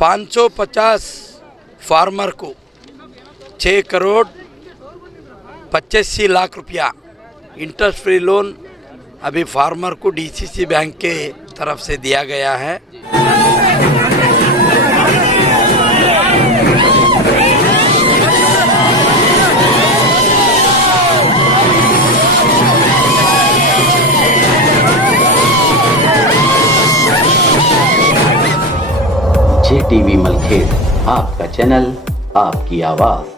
550 farmer को 6 करोड़ 85 लाख रुपया interest free loan अभी फार्मर को डीसीसी बैंक के तरफ से दिया गया है। JTV मलखेड़, आपका चैनल, आपकी आवाज।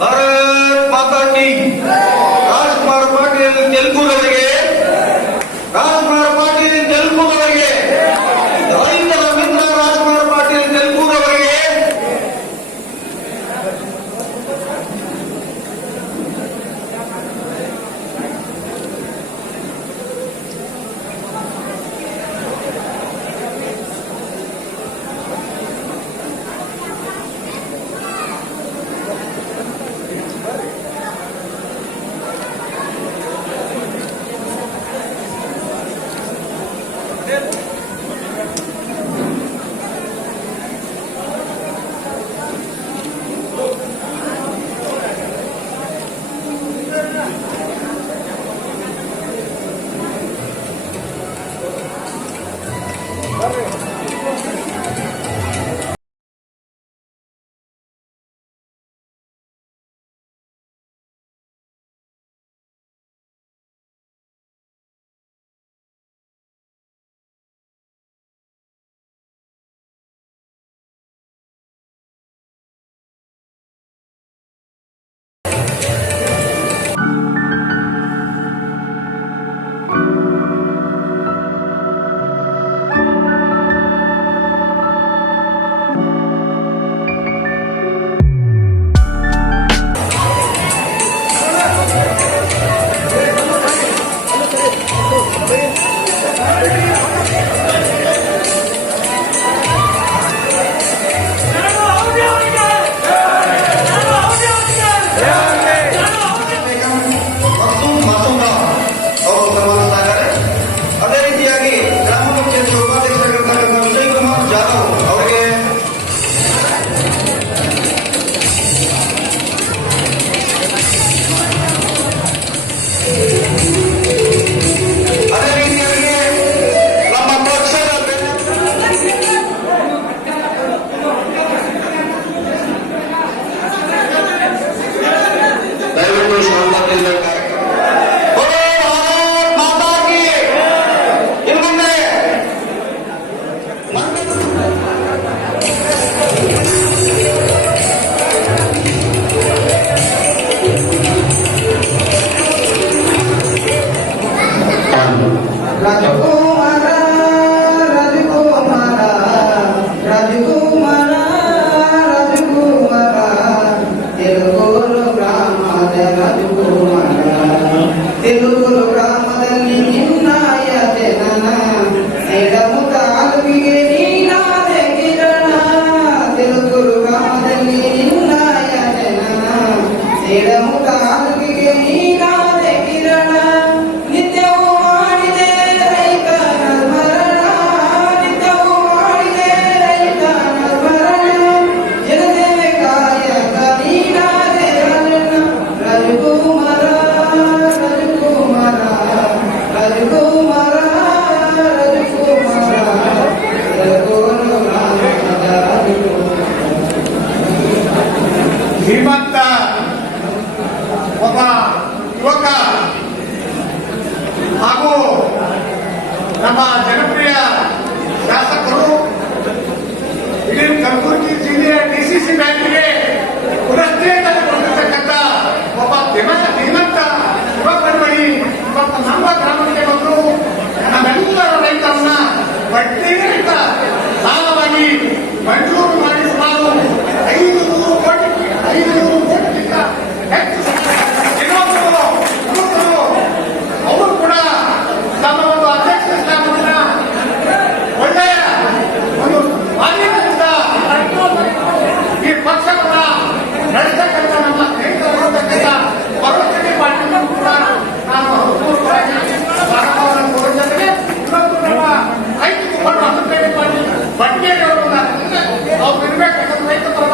भारत माता की राजकुमार पाटील तेलुगुरवರಿಗೆ राजकुमार पाटील तेलुगुरवರಿಗೆ ರೈತರ ಮಿತ್ರ ರಾಜಕುಮಾರ್ ಪಾಟೀಲ್ ತೆಲುಗುರವರಿಗೆ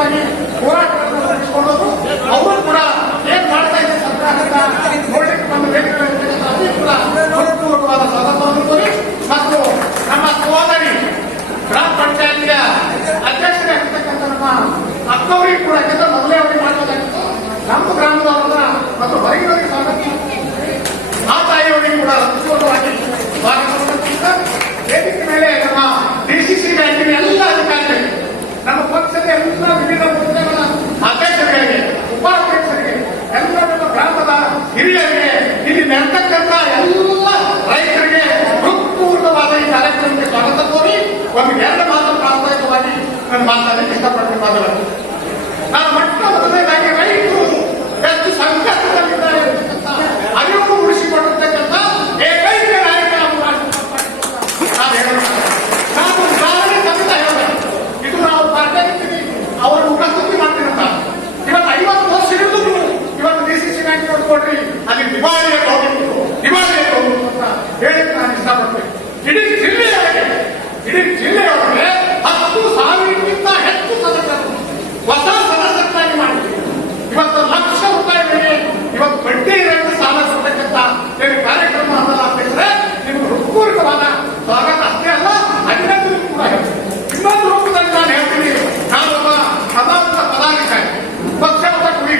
ಪರವಾಗಿ ಹೋರಾಟಗಳನ್ನು ನಡೆಸಿಕೊಳ್ಳೋದು, ಅವರು ಕೂಡ ಏನ್ ಮಾಡ್ತಾ ಇದೆ ಸರ್ಕಾರ ನೋಡ್ಲಿಕ್ಕೆ ಬಂದ ವ್ಯಕ್ತಿಗಳು ಅಲ್ಲಿ ಕೂಡ ಹೃತ್ಪೂರ್ವಕವಾದ ಸ್ವಾಗತವನ್ನು ಕೋರಿ ಮತ್ತು ನಮ್ಮ ಸಹೋದರಿ ಗ್ರಾಮ ಪಂಚಾಯತ್ಗೆ ಅಧ್ಯಕ್ಷರಾಗಿರ್ತಕ್ಕಂಥ ನಮ್ಮ ಅಕ್ಕವರಿಗೆ ಕೂಡ ಯಾಕಂದ್ರೆ ಮೊದಲೇ ಅವರಿಗೆ ಮಾಡಬೇಕಾಗಿತ್ತು, ನಮ್ಮ ಗ್ರಾಮದವರ ಮತ್ತು ಹೊರಗಿನವರಿಗೆ ಸ್ವಾಗತ ಆ ತಾಯಿಯವರಿಗೆ ಕೂಡ ಹೃತ್ಪೂರ್ವಕವಾಗಿ ಸ್ವಾಗತವನ್ನು ವೇದಿಕೆ ಮೇಲೆ ನಮ್ಮ ಡಿಸಿಸಿ ಬ್ಯಾಂಕಿನ ಎಲ್ಲ ಅಧಿಕಾರಿಗಳಿಗೆ, ನಮ್ಮ ಪಕ್ಷದ ಎಲ್ಲ ವಿವಿಧ ಹುದ್ದೆಗಳ ಅಧ್ಯಕ್ಷರಿಗೆ, ಉಪಾಧ್ಯಕ್ಷರಿಗೆ, ಎಲ್ಲ ನಮ್ಮ ಗ್ರಾಮದ ಹಿರಿಯರಿಗೆ, ಇಲ್ಲಿ ನೆರೆತಕ್ಕಂಥ ಎಲ್ಲ ರೈತರಿಗೆ ಹೃತ್ಪೂರ್ವಕವಾದ ಈ ಕಾರ್ಯಕ್ರಮಕ್ಕೆ ಸ್ವಾಗತ ಕೋರಿ ಒಂದು ಎರಡು ಮಾತು ಪ್ರಾಸ್ತಾವಿಕವಾಗಿ ನಾನು ಮಾತಾಡಲಿಕ್ಕೆ ಇಷ್ಟಪಡ್ತೀನಿ. ನಾನು ಮೊದಲನೇದಾಗಿ ರೈತರು ಹೆಚ್ಚು ಸಂಕಷ್ಟದಲ್ಲಿದ್ದಾರೆ ಇರತಕ್ಕಂಥ ಅರಿವು ಉಳಿಸಿಕೊಂಡಿರ್ತಕ್ಕಂಥ ಏಕೈಕ ನಾಯಕ ನಾನು ಹೇಳೋಣ. ನಾನು ಉದಾಹರಣೆ ಸಮೇತ ಹೇಳೋಣ, ಇದು ನಾವು ಪಾರ್ಟಿಯಾಗಿರ್ತೀವಿ, ಅವರು ಉಪಸ್ಥಿತಿ ಮಾಡ್ತೀರಂತ. ಇವತ್ತು 50 ವರ್ಷ ಹಿಡಿದ್ರು ಇವತ್ತು ಡಿಸಿಸಿ ಬ್ಯಾಂಕ್ ನೋಡ್ಕೊಡ್ರಿ ಅಲ್ಲಿ ದಿವಾಳಿಯಲ್ಲಿ ಹೋಗಿತ್ತು ಅಂತ ಹೇಳಿಕ್ಕೆ ನಾನು ಇಷ್ಟಪಡ್ತೇನೆ. ಇಡೀ ಜಿಲ್ಲೆಯೊಳಗೆ 10,000ಕ್ಕಿಂತ ಹೆಚ್ಚು ಸದಸ್ಯರು ಹೊಸ ಸದಸ್ಯರಾಗಿ ಮಾಡಿದ್ದೀವಿ. ಇವತ್ತು ಲಕ್ಷ ರೂಪಾಯಿಗಳಿಗೆ ಇವತ್ತು ಬಡ್ಡಿ ರಹಿತ ಸಾಲ ಕೊಡ್ತಕ್ಕಂಥ ಕಾರ್ಯಕ್ರಮ ಅನ್ನಲಾಗ್ತಿದ್ರೆ ನಿಮ್ಗೆ ಹೃತ್ಪೂರ್ವಕವಾದ ಸ್ವಾಗತ ಅಷ್ಟೇ ಅಲ್ಲ, ಅಭಿನಂದನೆ ಕೂಡ ಹೇಳ್ತೀನಿ. ಇನ್ನೊಂದು ರೂಪದಲ್ಲಿ ನಾನು ಹೇಳ್ತೀನಿ, ನಾನೊಬ್ಬ ಸಮಾಜದ ಪದಾಧಿಕಾರಿ, ಪಕ್ಷದ ಕುಡಿ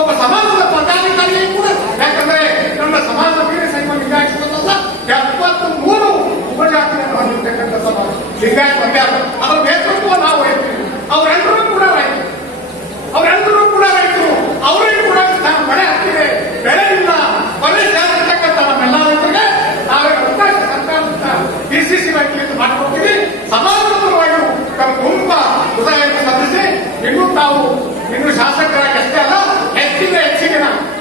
ಒಬ್ಬ ಸಮಾಜದ ಪದಾಧಿಕಾರಿಯೇ ಕೂಡ. ಯಾಕಂದ್ರೆ ನಮ್ಮ ಸಮಾಜದ ವೀರ ಸೈನ್ಯ ಲಿಂಗಾಯತಲ್ಲ 73 ಉಪಜಾತಿಯನ್ನು ಹೊಂದಿರತಕ್ಕಂಥ ಸಮಾಜ ಲಿಂಗಾಯತ ಒಂದೇ ಅಲ್ಲ, ಅದರ ನೇತೃತ್ವ ನಾವು ಹೇಳ್ತೀವಿ. ಅವರೆಲ್ಲರೂ ಕೂಡ ರೈತರು, ಅವರಿಗೂ ಕೂಡ ಮಳೆ ಆಗ್ತಿದೆ, ಬೆಳೆ ಇಲ್ಲ, ಮಳೆ ಜಾಗತಕ್ಕಂಥ ನಮ್ಮೆಲ್ಲ ರೈತರಿಗೆ ನಾವೇ ಅವಕಾಶ ಸರ್ಕಾರದಿಂದ ಡಿಸಿಸಿ ಬ್ಯಾಂಕಿನಿಂದ ಮಾಡಿಕೊಡ್ತೀವಿ. ಸಮಾಜದ ಪರವಾಗಿ ತುಂಬಾ ಹೃದಯವನ್ನು ಸಲ್ಲಿಸಿ ಇನ್ನು ಶಾಸಕರಾಗಿ ಅಷ್ಟೇ ಅಲ್ಲ, ಹೆಚ್ಚಿಗೆ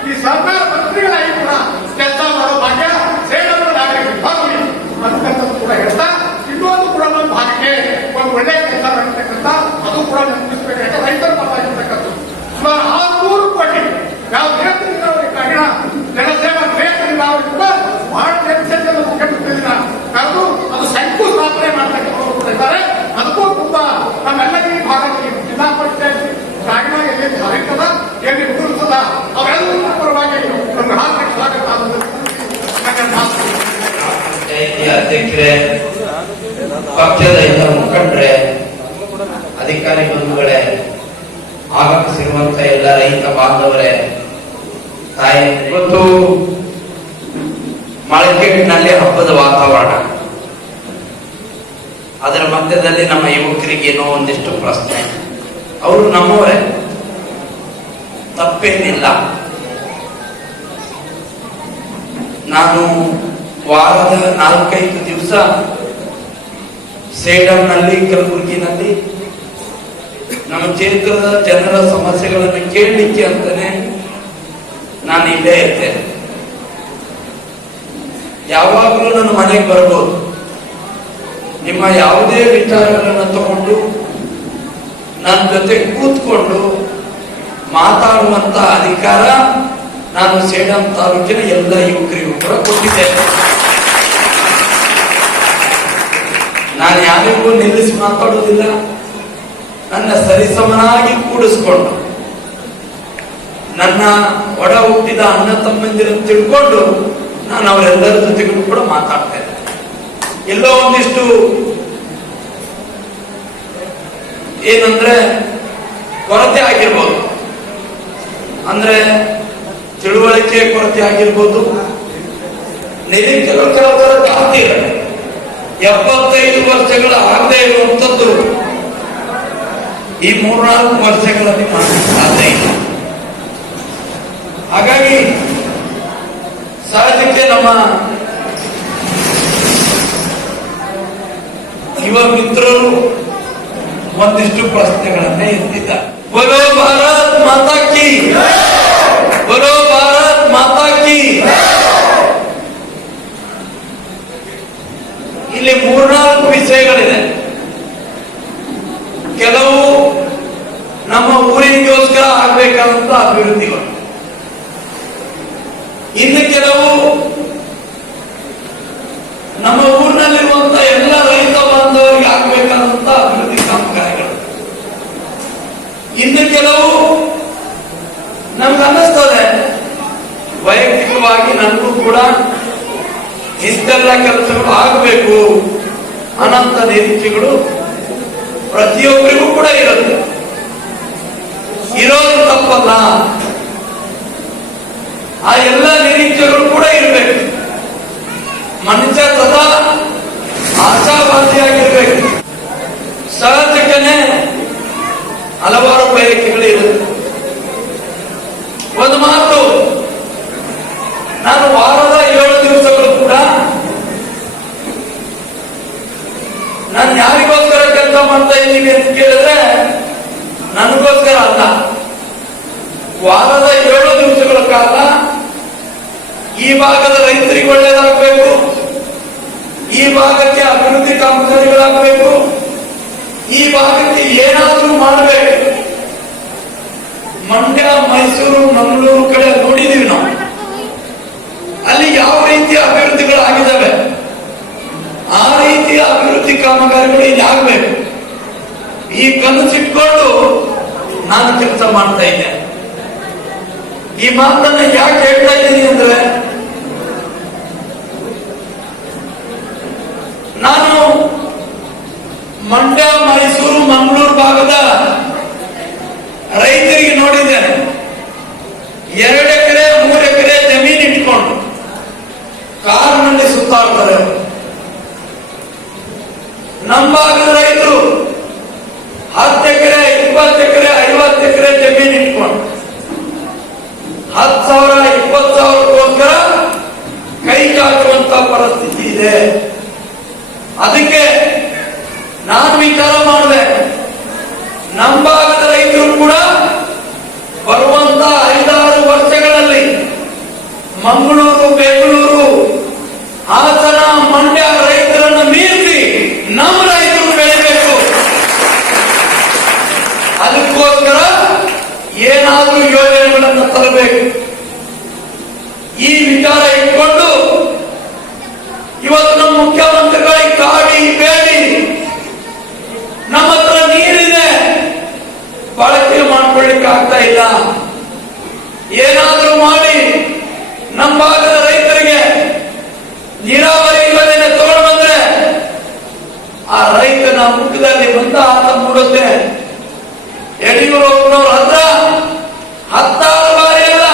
ಈ ಸರ್ಕಾರ ಮಂತ್ರಿಗಳಾಗಿ ಕೂಡ ಕೆಲಸ ಮಾಡೋ ಭಾಗ್ಯ ಸೇಡನ್ನು ನಾಗರಿಕ ಭಾಗವಿ ಅಂತಕ್ಕಂಥದ್ದು ಕೂಡ ಹೇಳ್ತಾ, ಇನ್ನೊಂದು ಕೂಡ ನಮ್ಮ ಭಾಗಕ್ಕೆ ಒಂದು ಒಳ್ಳೆಯ ಕೆಲಸ ಮಾಡಿರ್ತಕ್ಕಂಥ ಅದು ಕೂಡ ನೆನಪಿಸಬೇಕಾದ್ರೆ ರೈತರ ಪರವಾಗಿರ್ತಕ್ಕಂಥದ್ದು ಸುಮಾರು 600 ಕೋಟಿ ಯಾವ ನೇತೃತ್ವ ಜನಸೇವಾ ನೇತೃತ್ವ ಕೂಡ ಬಹಳ ಹೆಚ್ಚೆಚ್ಚನ್ನು ಮುಖ್ಯಮಂತ್ರಿನ ಕರೆದು ಅದು ಶಂಕು ಸ್ಥಾಪನೆ ಮಾಡತಕ್ಕಂಥವ್ರು ಕೂಡ ಇದ್ದಾರೆ. ಅದಕ್ಕೂ ತುಂಬಾ ನಮ್ಮೆಲ್ಲರಿಗೂ ಭಾಗಕ್ಕೆ ಜಿಲ್ಲಾ ಪಂಚಾಯತ್ ಕಾಗಿನ ಎಲ್ಲಿ ಹರಿತದ ಎಲ್ಲಿ ಉದುರಿಸದ ಅವೆಲ್ಲರ ಪರವಾಗಿ ಒಂದು ಹಾರ್ದಿಕ ಸ್ವಾಗತ ಅಧ್ಯಕ್ಷರೇ, ಪಕ್ಷದ ಎಲ್ಲ ಮುಖಂಡರೇ, ಅಧಿಕಾರಿ ಬಂಧುಗಳೇ, ಆಗಮಿಸಿರುವಂತ ಎಲ್ಲ ರೈತ ಬಾಂಧವರೇ, ತಾಯಿ, ಇವತ್ತು ಮಳಕೇಟಿನಲ್ಲಿ ಹಬ್ಬದ ವಾತಾವರಣ. ಅದರ ಮಧ್ಯದಲ್ಲಿ ನಮ್ಮ ಯುವಕರಿಗೆ ಏನೋ ಒಂದಿಷ್ಟು ಪ್ರಶ್ನೆ. ಅವರು ನಮ್ಮವರೇ, ತಪ್ಪೇನಿಲ್ಲ. ನಾನು ವಾರದ 4-5 ದಿವಸ ಸೇಡಂನಲ್ಲಿ, ಕಲಬುರಗಿನಲ್ಲಿ ನಮ್ಮ ಕ್ಷೇತ್ರದ ಜನರ ಸಮಸ್ಯೆಗಳನ್ನು ಕೇಳಲಿಕ್ಕೆ ಅಂತಾನೆ ನಾನು ಇಲ್ಲೇ ಇರ್ತೇನೆ. ಯಾವಾಗಲೂ ನನ್ನ ಮನೆಗೆ ಬರ್ಬೋದು. ನಿಮ್ಮ ಯಾವುದೇ ವಿಚಾರಗಳನ್ನು ತಗೊಂಡು ನನ್ನ ಜೊತೆ ಕೂತ್ಕೊಂಡು ಮಾತಾಡುವಂತ ಅಧಿಕಾರ ನಾನು ಸೇಡಂ ತಾಲೂಕಿನ ಎಲ್ಲ ಯುವಕರಿಗೂ ಕೂಡ ಕೊಟ್ಟಿದ್ದೇನೆ. ನಾನು ಯಾರಿಗೂ ನಿಲ್ಲಿಸಿ ಮಾತಾಡುವುದಿಲ್ಲ. ನನ್ನ ಸರಿಸಮನಾಗಿ ಕೂಡಿಸ್ಕೊಂಡು ನನ್ನ ಒಡ ಹುಟ್ಟಿದ ಅಣ್ಣ ತಮ್ಮಂದಿರನ್ನು ತಿಳ್ಕೊಂಡು ನಾನು ಅವರೆಲ್ಲರ ಜೊತೆಗೂ ಕೂಡ ಮಾತಾಡ್ತೇನೆ. ಎಲ್ಲೋ ಒಂದಿಷ್ಟು ಏನಂದ್ರೆ ಕೊರತೆ ಆಗಿರ್ಬೋದು, ಅಂದ್ರೆ ತಿಳುವಳಿಕೆ ಕೊರತೆ ಆಗಿರ್ಬೋದು, ಕೆಲವು ಜಾಸ್ತಿ ಇರಲ್ಲ. 75 ವರ್ಷಗಳ ಆಗದೆ ಇರುವಂತದ್ದು ಈ 3-4 ವರ್ಷಗಳಲ್ಲಿ ಮಾಡಲಿಕ್ಕೆ ಸಾಧ್ಯ ಇಲ್ಲ. ಹಾಗಾಗಿ ಸಹಜಕ್ಕೆ ನಮ್ಮ ಯುವ ಮಿತ್ರರು ಒಂದಿಷ್ಟು ಪ್ರಶ್ನೆಗಳನ್ನೇ ಎತ್ತಿದ್ದಾರೆ. ಬೋಲೋ ಭಾರತ್ ಮಾತಾ ಕಿ, ಬೋಲೋ ಭಾರತ್ ಮಾತಾ ಕಿ. ಇಲ್ಲಿ 3-4 ವಿಷಯಗಳಿದೆ. ಕೆಲವು ನಮ್ಮ ಊರಿಗೋಸ್ಕರ ಆಗ್ಬೇಕಾದಂತ ಅಭಿವೃದ್ಧಿಗಳು, ಇನ್ನು ಕೆಲವು ನಮ್ಮ ಊರಿನಲ್ಲಿರುವಂತ ಎಲ್ಲ ರೈತ ಬಾಂಧವರಿಗೆ ಆಗ್ಬೇಕಾದಂತ ಅಭಿವೃದ್ಧಿ ಕಾಮಗಾರಿಗಳು. ಇನ್ನು ಕೆಲವು ನಮ್ಗೆ ಅನ್ನಿಸ್ತದೆ ವೈಯಕ್ತಿಕವಾಗಿ ನನಗೂ ಕೂಡ ಇಷ್ಟೆಲ್ಲ ಕೆಲಸಗಳು ಆಗಬೇಕು ಅನಂತ ನಿರೀಕ್ಷೆಗಳು ಪ್ರತಿಯೊಬ್ಬರಿಗೂ ಕೂಡ ಇರುತ್ತೆ. ಇರೋದು ತಪ್ಪಲ್ಲ, ಆ ಎಲ್ಲ ನಿರೀಕ್ಷೆಗಳು ಕೂಡ ಇರಬೇಕು. ಮನುಷ್ಯ ಸದಾ ಆಶಾವಾದಿಯಾಗಿರ್ಬೇಕು. ಸಹಜಕ್ಕನೆ ಹಲವಾರು ಬಯಕೆಗಳು ಇರುತ್ತೆ. ಒಂದು ಮಾತು, ನಾನು ವಾರದ 7 ದಿವಸಗಳು ಕೂಡ ನಾನು ಯಾರಿಗೋಸ್ಕರ ಕೆಲಸ ಮಾಡ್ತಾ ಇದ್ದೀವಿ ಅಂತ ಕೇಳಿದ್ರೆ ನನಗೋಸ್ಕರ ಅಲ್ಲ. ವಾರದ 7 ದಿವಸಗಳ ಕಾಲ ಈ ಭಾಗದ ರೈತರಿಗೆ ಒಳ್ಳೇದಾಗಬೇಕು, ಈ ಭಾಗಕ್ಕೆ ಅಭಿವೃದ್ಧಿ ಕಾಮಗಾರಿಗಳಾಗಬೇಕು, ಈ ಭಾಗಕ್ಕೆ ಏನಾದರೂ ಮಾಡಬೇಕು. ಮಂಡ್ಯ, ಮೈಸೂರು, ಮಂಗಳೂರು ಕಡೆ ನೋಡಿದೀವಿ ನಾವು. ಅಲ್ಲಿ ಯಾವ ರೀತಿಯ ಅಭಿವೃದ್ಧಿಗಳಾಗಿದ್ದಾವೆ ಆ ರೀತಿಯ ಅಭಿವೃದ್ಧಿ ಕಾಮಗಾರಿಗಳು ಇಲ್ಲಿ ಆಗಬೇಕು. ಈ ಕನಸಿಟ್ಕೊಂಡು ನಾನು ಕೆಲಸ ಮಾಡ್ತಾ ಇದ್ದೇನೆ. ಈ ಮಾತನ್ನ ಯಾಕೆ ಹೇಳ್ತಾ ಇದ್ದೀನಿ ಅಂದ್ರೆ, ನಾನು ಮಂಡ್ಯ, ಮೈಸೂರು, ಮಂಗಳೂರು ಭಾಗದ ರೈತರಿಗೆ ನೋಡಿದ್ದೇನೆ. 2 ಎಕರೆ 3 ಎಕರೆ ಜಮೀನು ಇಟ್ಕೊಂಡು ಕಾರಿನಲ್ಲಿ ಸುತ್ತಾಡ್ತಾರೆ. ನಮ್ಮ ಭಾಗದ ರೈತರು 10 ಎಕರೆ 20 ಎಕರೆ 50 ಎಕರೆ ಜಮೀನು ಇಟ್ಕೊಂಡು 10,000 20,000ಕ್ಕೋಸ್ಕರ ಕೈ ಚಾಚುವಂತ ಪರಿಸ್ಥಿತಿ ಇದೆ. ಅದಕ್ಕೆ ನಾನು ವಿಚಾರ ಮಾಡಿದೆ, ನಮ್ಮ ಭಾಗದ ರೈತರು ಕೂಡ ಬರುವಂತ 5-6 ವರ್ಷಗಳಲ್ಲಿ ಮಂಗಳೂರು, ಬೆಂಗಳೂರು, ಹಾಸನ, ಮಂಡ್ಯ ರೈತರನ್ನು ಮೀರಿಸಿ ನಮ್ಮ ರೈತರು ಬೆಳಿಬೇಕು. ಅದಕ್ಕೋಸ್ಕರ ಏನಾದರೂ ಯೋಜನೆಗಳನ್ನು ತರಬೇಕು. ಈ ವಿಚಾರ ಇಟ್ಕೊಂಡು ಇವತ್ತು ನಮ್ಮ ಮುಖ್ಯಮಂತ್ರಿಗಳಿಗೆ ಕಾಡಿ ಬೇಡಿ ನಮ್ಮ ಹತ್ರ ನೀರಿದೆ, ಬಳಕೆ ಮಾಡ್ಕೊಳ್ಳಿಕ್ಕೆ ಆಗ್ತಾ ಇಲ್ಲ. ಏನಾದರೂ ಮಾಡಿ ನಮ್ಮ ಭಾಗದ ರೈತರಿಗೆ ನೀರಾವರಿ ಯೋಜನೆ ತಗೊಂಡು ಬಂದ್ರೆ ಆ ರೈತನ ಮುಖದಲ್ಲಿ ಬಂದ ಆತ ಮೂಡುತ್ತೆ. ಯಡಿಯೂರಪ್ಪನವ್ರ ಹತ್ರ 16 ಬಾರಿ ಅಲ್ಲ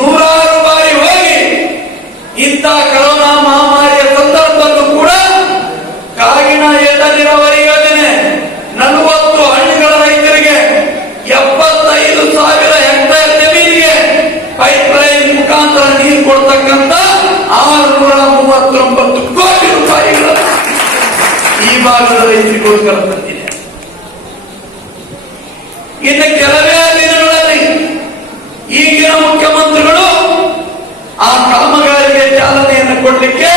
106 ಬಾರಿ ಹೋಗಿ ಇಂಥ ಕರೋನಾ ಮಹಾಮಾರಿಯ ಸಂದರ್ಭದಲ್ಲೂ ಕೂಡ ಕಾಗಿನ ಏತ ನೀರಾವರಿ ಯೋಜನೆ 40 ಹಳ್ಳಿಗಳ ರೈತರಿಗೆ 75,000 ಹೆಕ್ಟೇರ್ ಜಮೀನಿಗೆ ಪೈಪ್ ಲೈನ್ ಮುಖಾಂತರ ನೀರು ಕೊಡ್ತಕ್ಕಂಥ 639 ಕೋಟಿ ರೂಪಾಯಿಗಳು ಈ ಭಾಗದ ರೈತರಿಗೋಸ್ಕರ ತಂದಿದೆ. ಇನ್ನು ಕೆಲವೇ ದಿನಗಳಲ್ಲಿ ಈಗಿನ ಮುಖ್ಯಮಂತ್ರಿಗಳು ಆ ಕಾಮಗಾರಿಗೆ ಚಾಲನೆಯನ್ನು ಕೊಡಲಿಕ್ಕೆ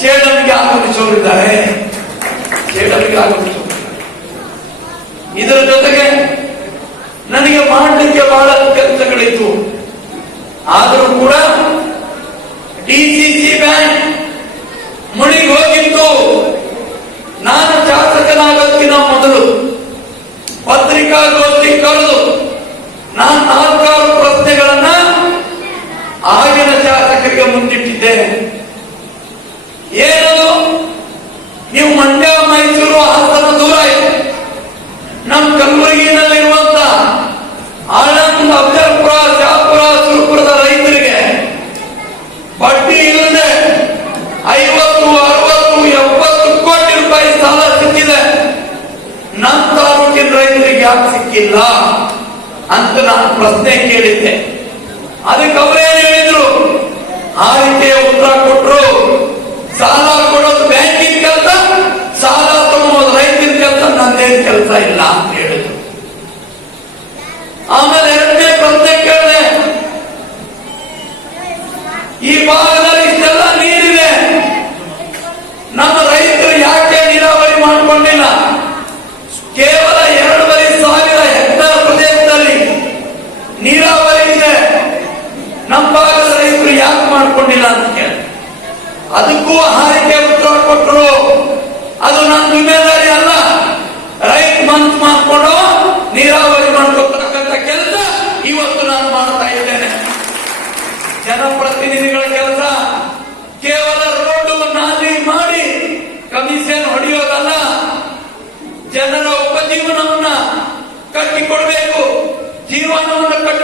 ಸೇಡಂಗೆ ಆಗಮಿಸೋರಿದ್ದಾರೆ. ಇದರ ಜೊತೆಗೆ ನನಗೆ ಮಾಡಲಿಕ್ಕೆ ಬಹಳ ಕೆಲಸಗಳಿತ್ತು. ಆದರೂ ಕೂಡ ಡಿಸಿಸಿ ಬ್ಯಾಂಕ್ ಮುಳುಗಿ ಹೋಗಿತ್ತು. ನಾನು ಶಾಸಕನಾಗೋದಕ್ಕಿಂತ ಮೊದಲು ಪತ್ರಿಕಾಗೋಷ್ಠಿ ಕರೆದು ನಾನು 4 ಪ್ರಶ್ನೆಗಳನ್ನ ಆಗಿನ ಶಾಸಕರಿಗೆ ಮುಂದಿಟ್ಟಿದ್ದೇನೆ. ಏನದು? ನೀವು ಮಂಡ್ಯ, ಮೈಸೂರು, ಹಾಸನ ದೂರ ಇದೆ. ನಮ್ಮ ಕಲಬುರಗಿನಲ್ಲಿರುವಂತ ಆನಂದ್, ಅಫಜಲ್ಪುರ, ಶಾಪುರ, ಸುರಪುರದ ರೈತರಿಗೆ ಬಡ್ಡಿ ಇಲ್ಲದೆ 50, 60, 70 ಕೋಟಿ ರೂಪಾಯಿ ಸಾಲ ಸಿಕ್ಕಿದೆ. ನಮ್ಮ ತಾಲೂಕಿನ ರೈತರಿಗೆ ಯಾಕೆ ಸಿಕ್ಕಿಲ್ಲ ಅಂತ ನಾನು ಪ್ರಶ್ನೆ ಕೇಳಿದ್ದೆ. ಅದಕ್ಕೆ ಅವರೇನು ಹೇಳಿದ್ರು? ಆ ರೀತಿಯ ಉತ್ತರ ಕೊಟ್ಟರು. ಸಾಲ ಕೊಡೋದು ಬ್ಯಾಂಕಿನ ಕೆಲಸ, ಸಾಲ ತಗೊಳ್ಳೋದು ರೈತರ ಕೆಲಸ, ನಂದೇನು ಕೆಲಸ ಇಲ್ಲ ಅಂತ ಹೇಳಿದ್ರು. ಆಮೇಲೆ 2ನೇ ಪ್ರಶ್ನೆ ಕೇಳಿದೆ, ಈ ಭಾಗದಲ್ಲಿ ಇಷ್ಟೆಲ್ಲ ನೀರಿದೆ, ನಮ್ಮ ರೈತರು ಯಾಕೆ ನೀರಾವರಿ ಮಾಡಿಕೊಂಡಿಲ್ಲ? ಕೇವಲ 2,500 ಹೆಕ್ಟೇರ್ ಪ್ರದೇಶದಲ್ಲಿ ನೀರಾವರಿ ಇದೆ, ನಮ್ಮ ಭಾಗದ ರೈತರು ಯಾಕೆ ಮಾಡಿಕೊಂಡಿಲ್ಲ ಅಂತ ಕೇಳಿ ಅದಕ್ಕೂ ಹಾರಿಕೆ ಉತ್ತರ ಕೊಟ್ಟರು. ಅದು ನನ್ನ ಜಿಮ್ಮೆದಾರಿ ಅಲ್ಲ. ರೈತ ಮನ್ಸು ಮಾಡಿಕೊಂಡು ನೀರಾವರಿ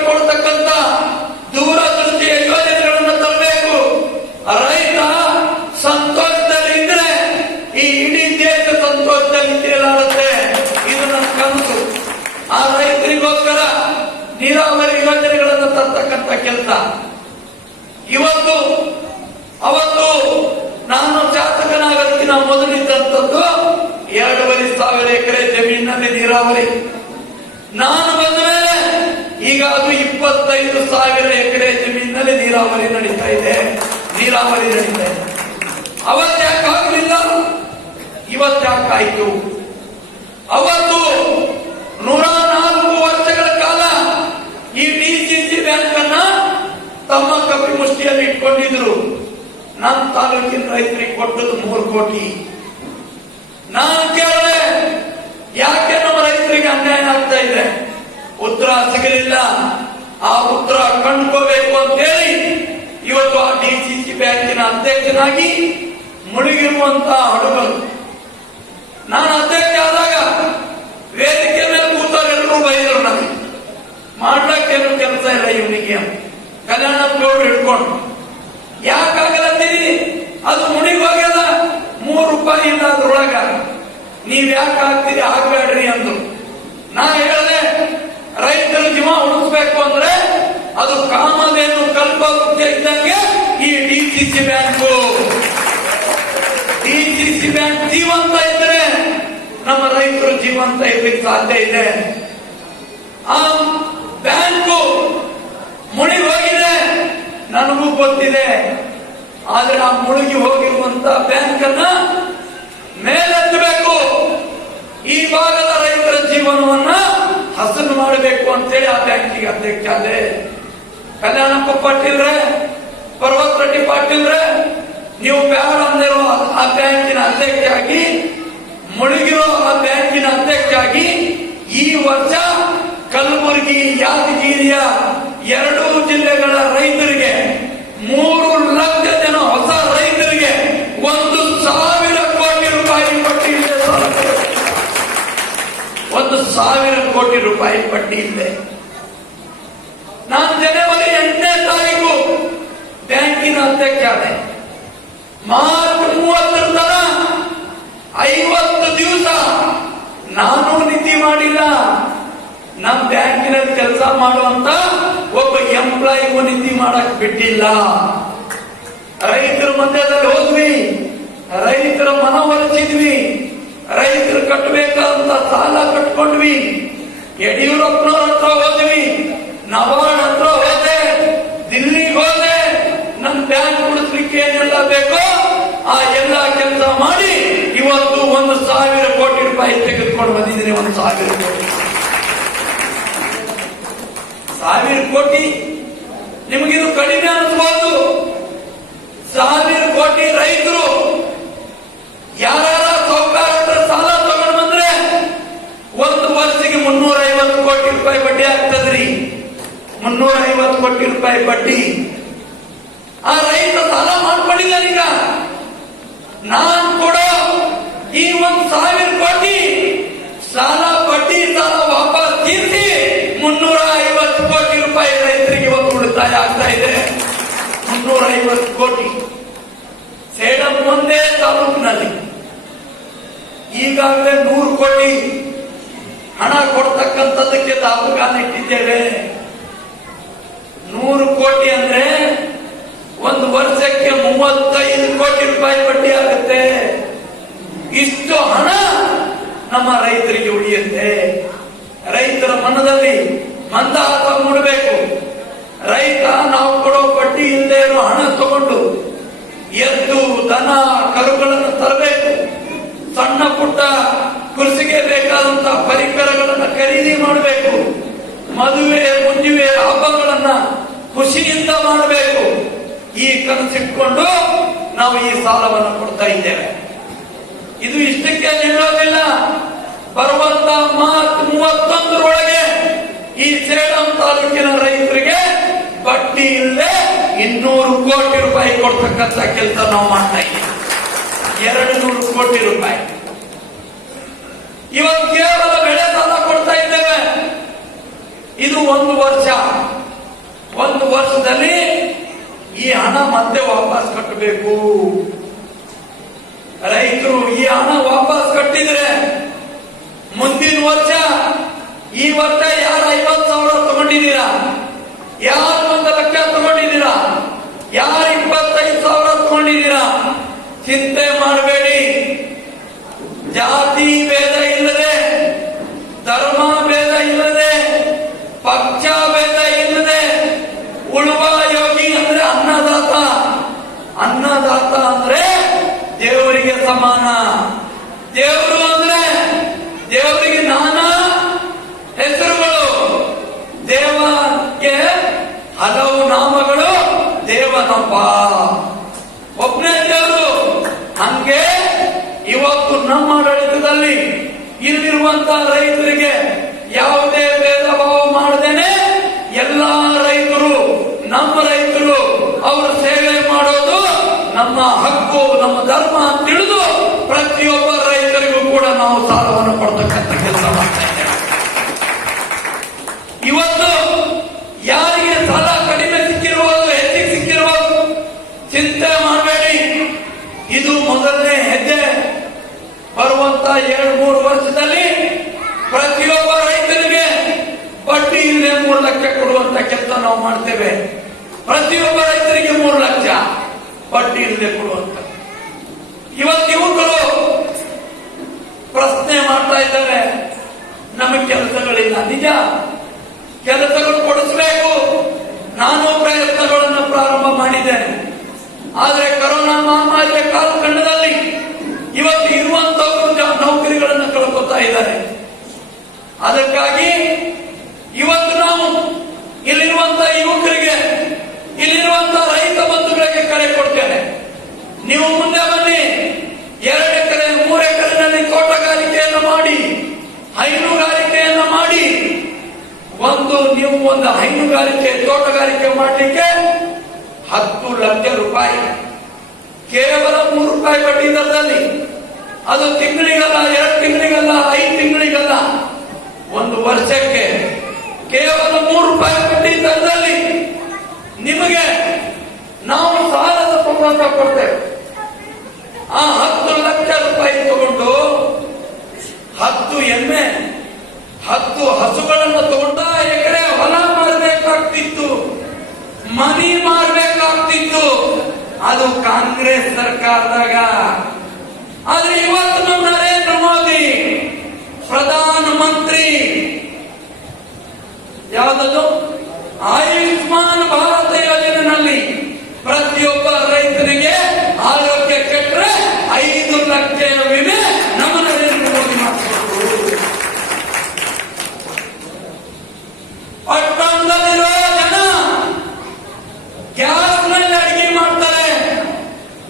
ಕೊಡ್ತಕ್ಕಂತ ದೂರದೃಷ್ಟಿಯ ಯೋಜನೆಗಳನ್ನು ತರಬೇಕು. ರೈತ ಸಂತೋಷದಲ್ಲಿದ್ರೆ ಈ ಇಡೀ ದೇಶ ಸಂತೋಷದಲ್ಲಿ ಇರಲಾರುತ್ತೆ. ಇದು ನನ್ನ ಕನಸು. ಆ ರೈತರಿಗೋಸ್ಕರ ನೀರಾವರಿ ಯೋಜನೆಗಳನ್ನು ತರ್ತಕ್ಕಂಥ ಕೆಲಸ ಅವತ್ತು ನಾನು ಶಾಸಕನಾಗೋದಕ್ಕಿಂತ ಮೊದಲಿದ್ದಂಥದ್ದು 2,500 ಎಕರೆ ಜಮೀನಿನಲ್ಲಿ ನೀರಾವರಿ. ನಾನು ಬಂದ ಮೇಲೆ ಈಗ ಅದು 25,000 ಎಕರೆ ಜಮೀನಿನಲ್ಲಿ ನೀರಾವರಿ ನಡೀತಾ ಇದೆ. ಅವತ್ತ್ಯಾಕೆ ಆಗಲಿಲ್ಲ, ಇವತ್ತ್ಯಾಕಾಯ್ತು? ಅವತ್ತು 104 ವರ್ಷಗಳ ಕಾಲ ಈ ಡಿಸಿಸಿ ಬ್ಯಾಂಕ್ ಅನ್ನ ತಮ್ಮ ಕಪಿಮುಷ್ಟಿಯಲ್ಲಿ ಇಟ್ಕೊಂಡಿದ್ರು. ನಮ್ಮ ತಾಲೂಕಿನ ರೈತರಿಗೆ ಕೊಟ್ಟದ್ದು 3 ಕೋಟಿ. ನಾನು ಕೇಳಿದೆ, ಯಾಕೆ ನಮ್ಮ ರೈತರಿಗೆ ಅನ್ಯಾಯ ಆಗ್ತಾ ಇದೆ? ಉತ್ತರ ಸಿಗಲಿಲ್ಲ. ಆ ಉತ್ತರ ಕಂಡುಕೋಬೇಕು ಅಂತೇಳಿ ಇವತ್ತು ಆ ಡಿಸಿಸಿ ಬ್ಯಾಂಕಿನ ಅಧ್ಯಕ್ಷನಾಗಿ ಮುಳುಗಿರುವಂತಹ ಹಡುಗರು. ನಾನು ಅಧ್ಯಕ್ಷ ಆದಾಗ ವೇದಿಕೆ ಮೇಲೆ ಕೂತವರೆಲ್ಲರೂ ಬೈದರು, ನನಗೆ ಮಾಡ್ಲಕ್ಕೇನು ಕೆಲಸ ಇಲ್ಲ ಇವನಿಗೆ. ಕಲ್ಯಾಣಪ್ಪನವರು ಹಿಡ್ಕೊಂಡು ಯಾಕಾಗಲತ್ತೀರಿ? ಅದು ಮುಣಿಗೆ ಹೋಗ್ಯದ, 3 ರೂಪಾಯಿ ಇಲ್ಲ ಅದ್ರೊಳಗ, ನೀವ್ ಯಾಕೆ ಹಾಕ್ತೀರಿ? ಆಗ್ಬೇಡ್ರಿ ಅಂದ್ರು. ನಾ ಹೇಳಿದೆ, ರೈತರ ಜೀವ ಉಳಿಸ್ಬೇಕು ಅಂದ್ರೆ ಅದು ಕಾಮಧೇನು ಕಲ್ಪವೃಕ್ಷ ಇದ್ದಂಗೆ ಈ ಡಿಸಿಸಿ ಬ್ಯಾಂಕ್ ಜೀವಂತ ಇದ್ರೆ ನಮ್ಮ ರೈತರು ಜೀವಂತ ಇರ್ಲಿಕ್ಕೆ ಸಾಧ್ಯ ಇದೆ. ಆ ಬ್ಯಾಂಕು ಮುಳುಗಿ ಹೋಗಿದೆ, ನನಗೂ ಗೊತ್ತಿದೆ. ಆದ್ರೆ ಆ ಮುಳುಗಿ ಹೋಗಿರುವಂತ ಬ್ಯಾಂಕ್ ಅನ್ನ ಮೇಲೆತ್ತಬೇಕು. ಈ ಭಾಗದ ರೈತರ ಜೀವನವನ್ನ ಹಸನು ಮಾಡಬೇಕು ಅಂತೇಳಿ ಆ ಬ್ಯಾಂಕಿಗೆ ಅಧ್ಯಕ್ಷ ಆದೆ. ಕಲ್ಯಾಣಪ್ಪ ಪಾಟೀಲ್ರೆ, ಪರ್ವತ್ ರೆಡ್ಡಿ ಪಾಟೀಲ್ರೆ, ನೀವು ಬ್ಯಾಡ ಅಂದಿರೋ ಆ ಬ್ಯಾಂಕಿನ ಅಧ್ಯಕ್ಷ ಆಗಿ, ಮುಳುಗಿರೋ ಆ ಬ್ಯಾಂಕಿನ ಅಧ್ಯಕ್ಷ ಆಗಿ ಈ ವರ್ಷ ಕಲಬುರಗಿ, ಯಾದಗಿರಿಯ 2 ಜಿಲ್ಲೆಗಳ ರೈತರಿಗೆ 3 ಲಕ್ಷ ಜನ ಹೊಸ ರೈತರಿಗೆ 1,000 ಕೋಟಿ ರೂಪಾಯಿ ಪಟ್ಟಿ ಇದೆ. 1,000 ಕೋಟಿ ರೂಪಾಯಿ ಪಟ್ಟಿ ಇದೆ. ನಾನು ಜನವರಿ 8ನೇ ತಾರೀಕು ಬ್ಯಾಂಕಿನ ಅಧ್ಯಕ್ಷ ಆದೆ. ಮಾರ್ಚ್ 30 ತನ 50 ದಿವಸ ನಾನು ನಿಧಿ ಮಾಡಿಲ್ಲ. ನಮ್ಮ ಬ್ಯಾಂಕಿನಲ್ಲಿ ಕೆಲಸ ಮಾಡುವಂತ ಒಬ್ಬ ಎಂಪ್ಲಾಯಿಗೂ ನಿಧಿ ಮಾಡಕ್ ಬಿಟ್ಟಿಲ್ಲ. ರೈತರ ಮಧ್ಯದಲ್ಲಿ ಹೋದ್ವಿ, ರೈತರ ಮನವೊಲಿಸಿದ್ವಿ, ರೈತರು ಕಟ್ಟಬೇಕಾದಂತ ಸಾಲ ಕಟ್ಕೊಂಡ್ವಿ. ಯಡಿಯೂರಪ್ಪನವ್ರ ಹತ್ರ ಹೋದ್ವಿ, ನವಾರ್ಡ್ ಹತ್ರ ಹೋದೆ, ದಿಲ್ಲಿಗೆ ಹೋದೆ. ನಮ್ ಬ್ಯಾಂಕ್ ಉಳಿಸ್ಲಿಕ್ಕೆ ಏನೆಲ್ಲ ಬೇಕೋ ಆ ಎಲ್ಲ ಕೆಲಸ ಮಾಡಿ ಇವತ್ತು 1,000 ಕೋಟಿ ರೂಪಾಯಿ ತೆಗೆದುಕೊಂಡು ಬಂದಿದ್ದೀನಿ. 1,000 ಕೋಟಿ. 1,000 ಕೋಟಿ ನಿಮಗಿದು ಕಡಿಮೆ ಅನಿಸಬಹುದು. 1,000 ಕೋಟಿ ರೈತರು ಯಾರ ಸಾಹುಕಾರ ಹತ್ರ ಸಾಲ ತಗೊಂಡು ಬಂದ್ರೆ 1 ವರ್ಷಕ್ಕೆ 350 ಕೋಟಿ ರೂಪಾಯಿ ಬಡ್ಡಿ ಆಗ್ತದ್ರಿ. 350 ಕೋಟಿ ರೂಪಾಯಿ ಬಡ್ಡಿ. ಆ ರೈತ ಸಾಲ ಮಾಡ್ಕೊಂಡಿಲ್ಲ. ಈಗ ನಾನ್ ಕೂಡ ಈ 1,000 ಕೋಟಿ ಸಾಲ ಬಡ್ಡಿ ಸಾಲ ವಾಪಸ್ ತೀರಿಸಿ 350 ಕೋಟಿ ರೂಪಾಯಿ ರೈತರಿಗೆ ಇವತ್ತು ಉಳಿತಾಯ ಆಗ್ತಾ ಇದೆ. 350 ಕೋಟಿ. ಸೇಡಂ ಒಂದೇ ತಾಲೂಕಿನಲ್ಲಿ ಈಗಾಗಲೇ 100 ಕೋಟಿ ಹಣ ಕೊಡ್ತಕ್ಕಂಥದ್ದಕ್ಕೆ ದಾಪುಗಾಲ ಇಟ್ಟಿದ್ದೇವೆ. 100 ಕೋಟಿ ಅಂದ್ರೆ 1 ವರ್ಷಕ್ಕೆ 35 ಕೋಟಿ ರೂಪಾಯಿ ಬಡ್ಡಿ ಆಗುತ್ತೆ. ಇಷ್ಟು ಹಣ ನಮ್ಮ ರೈತರಿಗೆ ಉಳಿಯುತ್ತೆ. ರೈತರ ಮನದಲ್ಲಿ ಮಂದಹಾಸ ಮೂಡಬೇಕು. ರೈತ ನಾವು ಕೊಡೋ ಬಡ್ಡಿ ಇಲ್ಲದೆ ಇರೋ ಹಣ ತಗೊಂಡು ಎತ್ತು, ದನ, ಕರುಗಳನ್ನು ತರಬೇಕು. ಸಣ್ಣ ಪುಟ್ಟ ಕೃಷಿಗೆ ಬೇಕಾದಂತಹ ಪರಿಕರಗಳನ್ನು ಖರೀದಿ ಮಾಡಬೇಕು. ಮದುವೆ, ಮುಂಜುವೆ, ಹಬ್ಬಗಳನ್ನ ಖುಷಿಯಿಂದ ಮಾಡಬೇಕು. ಈ ಕನಸಿಟ್ಕೊಂಡು ನಾವು ಈ ಸಾಲವನ್ನು ಕೊಡ್ತಾ ಇದ್ದೇವೆ. ಇದು ಇಷ್ಟಕ್ಕೆ ನಿಲ್ಲೋದಿಲ್ಲ. ಬರುವಂತ ಮಾರ್ಚ್ 31 ಈ ಸೇಡಂ ತಾಲೂಕಿನ ರೈತರಿಗೆ ಬಡ್ಡಿ ಇಲ್ಲದೆ 200 ಕೋಟಿ ರೂಪಾಯಿ ಕೊಡ್ತಕ್ಕಂಥ ಕೆಲಸ ನಾವು ಮಾಡ್ತಾ ಇದ್ದೀವಿ. 200 ಕೋಟಿ ರೂಪಾಯಿ ಇವತ್ತು ಕೇವಲ ಬೆಳೆ ಸಾಲ ಕೊಡ್ತಾ ಇದ್ದೇವೆ. ಇದು 1 ವರ್ಷ. ಒಂದು ವರ್ಷದಲ್ಲಿ ಈ ಹಣ ಮತ್ತೆ ವಾಪಸ್ ಕಟ್ಟಬೇಕು. ರೈತರು ಈ ಹಣ ವಾಪಸ್ ಕಟ್ಟಿದ್ರೆ ಮುಂದಿನ ವರ್ಷ, ಈ ವರ್ಷ ಯಾರು 50,000 ತಗೊಂಡಿದ್ದೀರಾ, ಯಾರು 1 ಲಕ್ಷ ತಗೊಂಡಿದ್ದೀರಾ, ಯಾರು 25,000 ತಗೊಂಡಿದ್ದೀರಾ, ಚಿಂತೆ ಮಾಡಬೇಡಿ. ಜಾತಿ ಭೇದ ಇಲ್ಲದೆ, ಧರ್ಮ ಭೇದ ಇಲ್ಲದೆ, ಪಕ್ಷ ಭೇದ ಇಲ್ಲದೆ ಉಳುವ ಯೋಗಿ ಅಂದ್ರೆ ಅನ್ನದಾತ. ಅನ್ನದಾತ ಅಂದ್ರೆ ದೇವರಿಗೆ ಸಮಾನ. ದೇವರು ಅಂದ್ರೆ ದೇವರಿಗೆ ನಾನಾ ಹೆಸರುಗಳು, ದೇವಕ್ಕೆ ಹಲವು ನಾಮಗಳು. ದೇವನೊಬ್ಬ, ಒಬ್ಬನೇ ದೇವರು. ಹಂಗೆ ಇವತ್ತು ನಮ್ಮ ಆಡಳಿತದಲ್ಲಿ ಇಲ್ಲಿರುವಂತಹ ರೈತರಿಗೆ ಯಾವುದೇ ಭೇದ ಭಾವ ಮಾಡದೇನೆ ಎಲ್ಲಾ ರೈತರು ನಮ್ಮ ರೈತರು, ಅವರ ಸೇವೆ ಮಾಡೋದು ನಮ್ಮ ಹಕ್ಕು, ನಮ್ಮ ಧರ್ಮ ಅಂತ ತಿಳಿದು ಪ್ರತಿಯೊಬ್ಬ ರೈತರಿಗೂ ಕೂಡ ನಾವು ಸಾಲವನ್ನು ಕೊಡ್ತಕ್ಕಂಥ ಕೆಲಸ ಮಾಡ್ತಾ ಇದ್ದೇವೆ. ಇವತ್ತು ಯಾರಿಗೆ ಸಾಲ ಕಡಿಮೆ ಸಿಕ್ಕಿರುವುದು, ಹೆಚ್ಚಿಗೆ ಸಿಕ್ಕಿರುವುದು, ಚಿಂತೆ ಮಾಡಬೇಡಿ. ಇದು ಮೊದಲನೇ ಹೆಜ್ಜೆ. ಬರುವಂತ 2-3 ವರ್ಷದಲ್ಲಿ ಪ್ರತಿಯೊಬ್ಬ ರೈತನಿಗೆ ಬಡ್ಡಿ ಇಲ್ಲದೆ 3 ಲಕ್ಷ ಕೊಡುವಂತ ಕೆಲಸ ನಾವು ಮಾಡ್ತೇವೆ. ಪ್ರತಿಯೊಬ್ಬ ರೈತರಿಗೆ 3 ಲಕ್ಷ ಬಡ್ಡಿ ಇಲ್ಲದೆ ಕೊಡುವಂತ. ಇವತ್ತು ಯುವಕರು ಪ್ರಶ್ನೆ ಮಾಡ್ತಾ ಇದ್ದಾರೆ, ನಮಗೆ ಕೆಲಸಗಳಿಲ್ಲ. ನಿಜ, ಕೆಲಸಗಳು ಕೊಡಿಸಬೇಕು. ನಾನು ಪ್ರಯತ್ನಗಳನ್ನು ಪ್ರಾರಂಭ ಮಾಡಿದ್ದೇನೆ. ಆದರೆ ಕೊರೋನಾ ಮಹಾಮಾರಿಯ ಕಾಲಖಂಡದಲ್ಲಿ ಇವತ್ತು ಇರುವಂತವರು ನೌಕರಿಗಳನ್ನು ಕಳ್ಕೊತಾ ಇದ್ದಾರೆ. ಅದಕ್ಕಾಗಿ ಇವತ್ತು ನಾವು ಇಲ್ಲಿರುವಂತಹ ಯುವಕರಿಗೆ, ಇಲ್ಲಿರುವಂತಹ ರೈತ ಬಂಧುಗಳಿಗೆ ಕರೆ ಕೊಡ್ತೇನೆ. ನೀವು ಮುಂದೆ ಬನ್ನಿ. 2 ಎಕರೆ 3 ಎಕರೆನಲ್ಲಿ ತೋಟಗಾರಿಕೆಯನ್ನು ಮಾಡಿ, ಹೈನುಗಾರಿಕೆಯನ್ನು ಮಾಡಿ, ನೀವು ಒಂದು ಹೈನುಗಾರಿಕೆ ತೋಟಗಾರಿಕೆ ಮಾಡಲಿಕ್ಕೆ 10 ಲಕ್ಷ ರೂಪಾಯಿ ಕೇವಲ 3 ರೂಪಾಯಿ ಬಡ್ಡಿ ದರದಲ್ಲಿ. ಅದು ತಿಂಗಳಿಗಲ್ಲ, 2 ತಿಂಗಳಿಗಲ್ಲ, 5 ತಿಂಗಳಿಗಲ್ಲ, 1 ವರ್ಷಕ್ಕೆ ಕೇವಲ 3 ರೂಪಾಯಿ ಬಡ್ಡಿ ದರದಲ್ಲಿ ನಿಮಗೆ ನಾವು ಸಾಲದ ಸೌಲಭ್ಯ ಕೊಡ್ತೇವೆ. ಆ 10 ಲಕ್ಷ ರೂಪಾಯಿ ತಗೊಂಡು 10 ಎಮ್ಮೆ 10 ಹಸುಗಳನ್ನು ತಗೊಂಡ ಎಕರೆ ಹೊಲ ಮಾಡಬೇಕಾಗ್ತಿತ್ತು, ಮನಿ ಮಾಡಬೇಕಾಗ್ತಿತ್ತು. ಅದು ಕಾಂಗ್ರೆಸ್ ಸರ್ಕಾರದಾಗ. ಆದ್ರೆ ಇವತ್ತು ನಮ್ಮ ನರೇಂದ್ರ ಮೋದಿ ಪ್ರಧಾನ ಮಂತ್ರಿ ಯಾವುದದು ಆಯುಷ್ಮಾನ್ ಭಾರತ ಯೋಜನೆಯಲ್ಲಿ ಪ್ರತಿಯೊಬ್ಬ ರೈತನಿಗೆ ಆರೋಗ್ಯ ಕೆಟ್ಟರೆ 5 ಲಕ್ಷ ವಿಮೆ ನಮ್ಮ ನರೇಂದ್ರ ಮೋದಿ ಮಾಡಿಕೊಟ್ರು. ಪಟ್ಟಣದಲ್ಲಿರೋ ಜನ ಗ್ಯಾಸ್ನಲ್ಲಿ ಅಡಿಗೆ ಮಾಡ್ತಾರೆ.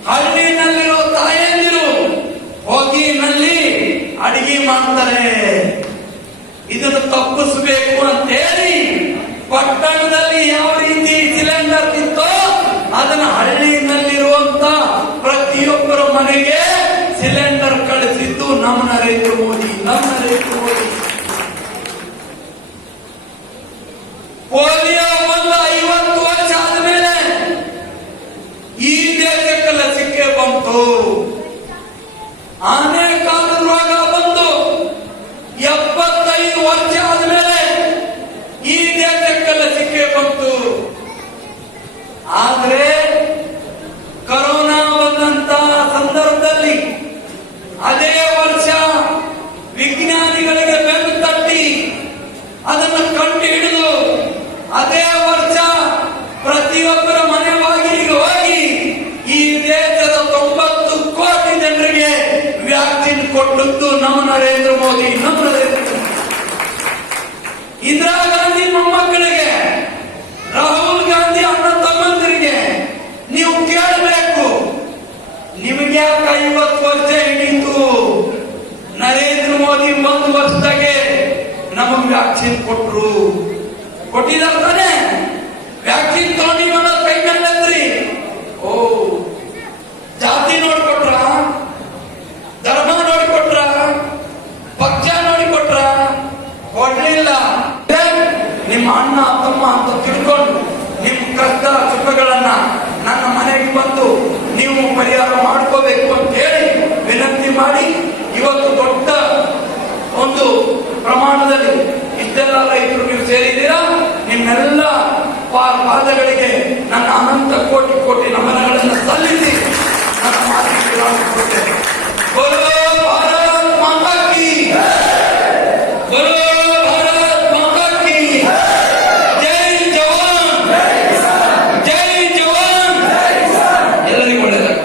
ಹಳ್ಳಿನಲ್ಲಿರೋ ತಾಯಂದಿರು ಹೊಗಿನಲ್ಲಿ ಅಡಿಗೆ ಮಾಡ್ತಾರೆ. ಇದನ್ನು ತಪ್ಪಿಸಬೇಕು ಅಂತ ಹೇಳಿ ಪಟ್ಟಣದಲ್ಲಿ ಯಾವ ರೀತಿ ಸಿಲಿಂಡರ್ ಇತ್ತೋ ಅದನ್ನು ಹಳ್ಳಿನಲ್ಲಿರುವಂತ ಪ್ರತಿಯೊಬ್ಬರ ಮನೆಗೆ ಸಿಲಿಂಡರ್ ಕಳಿಸಿದ್ದು ನಮ್ಮ ನರೇಂದ್ರ ಮೋದಿ. ಪೋಲಿಯೋ ಬಂದು 50 ವರ್ಷ ಆದ್ಮೇಲೆ ಈ ದೇಶಕ್ಕೆ ಲಸಿಕೆ ಬಂತು. ಆನೆ ಕಾಲದ ರೋಗ ಬಂದು 75 ವರ್ಷ ಆದ್ಮೇಲೆ ಈ ದೇಶಕ್ಕೆ ಲಸಿಕೆ ಬಂತು. ಆದ್ರೆ ಕೊರೋನಾ ಬಂದಂತ ಸಂದರ್ಭದಲ್ಲಿ ಅದೇ ವರ್ಷ ವಿಜ್ಞಾನಿಗಳಿಗೆ ಬೆನ್ನು ತಟ್ಟಿ ಅದನ್ನು ಕಂಡು ಹಿಡಿದು ಅದೇ ವರ್ಷ ಪ್ರತಿಯೊಬ್ಬರ ಮನೆ ಬಾಗಿಲಿಗೆ ಹೋಗಿ ಈ ದೇಶದ 90 ಕೋಟಿ ಜನರಿಗೆ ವ್ಯಾಕ್ಸಿನ್ ಕೊಟ್ಟದ್ದು ನಮ್ಮ ನರೇಂದ್ರ ಮೋದಿ. ಇಂದಿರಾ ಗಾಂಧಿ ಮೊಮ್ಮಕ್ಕಳಿಗೆ, ರಾಹುಲ್ ಗಾಂಧಿ ಅಣ್ಣ ತಮ್ಮಂದಿರಿಗೆ ನೀವು ಕೇಳಬೇಕು, ನಿಮಗೆ ಯಾಕೆ 50 ವರ್ಷ ಹಿಡಿತು? ನರೇಂದ್ರ ಮೋದಿ 1 ವರ್ಷದಾಗೆ ನಮಗೆ ವ್ಯಾಕ್ಸಿನ್ ಕೊಟ್ಟಿದ್ದಾರೆ ತಾನೆ. ವ್ಯಾಕ್ಸಿನ್ ತಗೊಂಡಿ ಕೈ ಮೇಲಂದ್ರಿ. ಓ, ಜಾತಿ ನೋಡಿಕೊಟ್ರ, ಧರ್ಮ ನೋಡಿಕೊಟ್ರ, ಪಕ್ಷ ನೋಡಿಕೊಟ್ರ? ಕೊಡ್ಲಿಲ್ಲ. ನಿಮ್ಮ ಅಣ್ಣ ತಮ್ಮ ಅಂತ ತಿಳ್ಕೊಂಡು ಸುಖಗಳನ್ನ ನನ್ನ ಮನೆಗೆ ಬಂದು ನೀವು ಪರಿಹಾರ ಮಾಡ್ಕೋಬೇಕು ಅಂತ ಹೇಳಿ ವಿನಂತಿ ಮಾಡಿ ಇವತ್ತು ದೊಡ್ಡ ಒಂದು ಪ್ರಮಾಣದಲ್ಲಿ ಇಷ್ಟೆಲ್ಲ ರೈತರು ನೀವು ಸೇರಿದ್ದೀರಾ. ನಿಮ್ಮೆಲ್ಲ ಪಾದಗಳಿಗೆ ನನ್ನ ಅನಂತ ಕೋಟಿ ಕೋಟಿ ನಮನಗಳನ್ನು ಸಲ್ಲಿಸಿ ನನ್ನ ಮಾತಿಗೆ ವಿರಾಮ ಕೊಡುತ್ತೇನೆ. ಬೋಲೋ ಭಾರತ್ ಮಾತಾ ಕಿ, ಬೋಲೋ ಭಾರತ್ ಮಾತಾ ಕಿ, ಜೈ ಜವಾನ್, ಜೈ ಜವಾನ್. ಎಲ್ಲರಿಗೂ ಒಳ್ಳೆಯದಾಗಲಿ.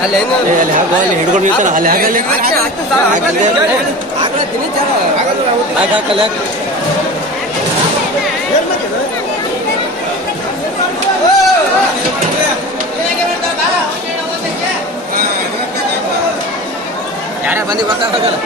ಅಲ್ಲಿ ಹಿಡ್ಕೊಂಡು ನಿಲ್ತಾನ ಅಲ್ಲಿ ಆಗಲ್ಲ ಹಾಕಲ್ಲ ಯಾರ ಬಂದಿ ಗೊತ್ತಾಗಲ್ಲ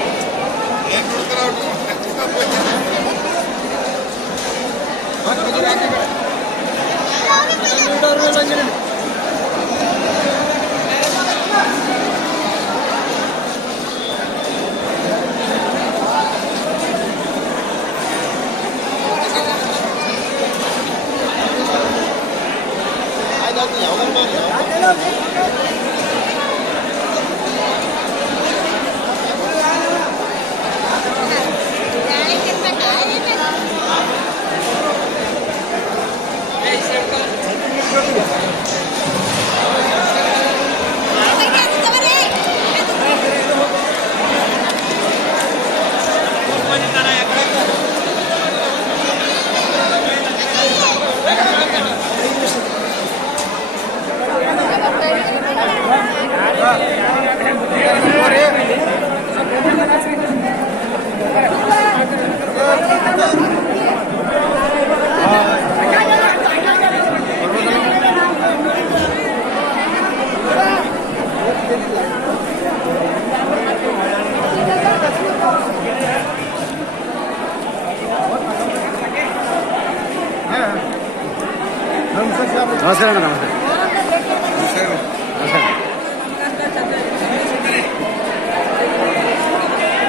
ನಮಸ್ಕಾರ ಅಣ್ಣ ನಮಸ್ಕಾರ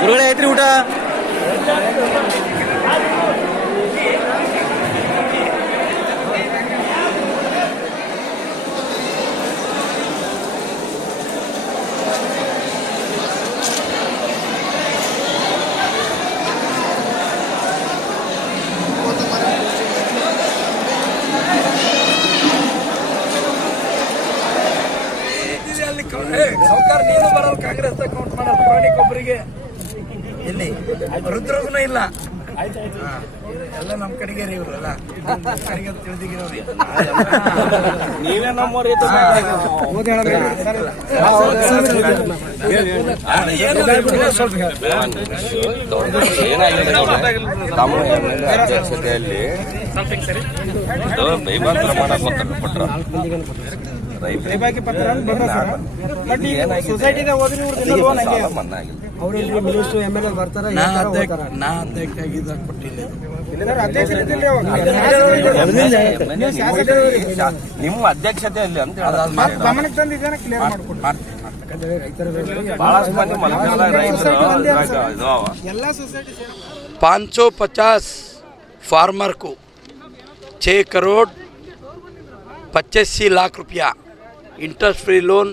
ಗುರುಗಳೇ ಐತ್ರಿ ಊಟ ನಾವು ಕಾಂಗ್ರೆಸ್ ಕೌಂಟ್ ಮಾಡೋದು ಕ್ರಾನಿಕ್ ಒಬ್ಬರಿಗೆ ಇಲ್ಲಿ ರುದ್ರಗುಣ ಇಲ್ಲ. ಎಲ್ಲ ನಮ್ಮ ಕಡೆಗೆ ರೀ ಇವರೆಲ್ಲ ಕಡೆಗೆ ತಿಳಿದಿರೋರಿ ನೀವೇ ನಮ್ಮವ್ರು ಅಧ್ಯಕ್ಷತೆಯಲ್ಲಿ ಬೈಬಾತ್ರ ಮಾಡಕ್ ಕೊಟ್ರ ನಾ ಅಧ್ಯಕ್ಷ ಆಗಿದ್ದಾಗ ಕೊಟ್ಟಿಲ್ಲ. ನಿಮ್ಮ ಅಧ್ಯಕ್ಷತೆಯಲ್ಲಿ ಅಂತ ಗಮನಕ್ಕೆ ತಂದಿದ್ದೇನೆ ಕ್ಲಿಯರ್ ಮಾಡ್ಕೊಡ್ತೀನಿ. ಬಹಳಷ್ಟು ಮಂದಿ ಮಲ್ಪುರದಾಗ ರೈತರು 550 फार्मर को 6 करोड़ 85 लाख रुपया इंटरेस्ट फ्री लोन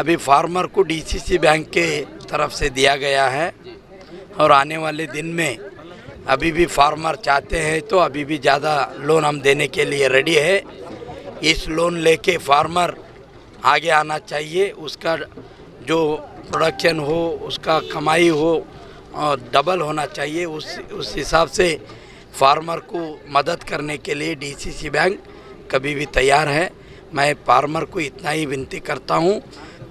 अभी फार्मर को डीसीसी बैंक के तरफ से दिया गया है। और आने वाले दिन में अभी भी फार्मर चाहते हैं तो अभी भी ज़्यादा लोन हम देने के लिए रेडी है। इस लोन लेके फार्मर आगे आना चाहिए, उसका जो प्रोडक्शन हो उसका कमाई हो डबल होना चाहिए। उस हिसाब से फार्मर को मदद करने के लिए डीसीसी बैंक कभी भी तैयार है। मैं फार्मर को इतना ही विनती करता हूँ,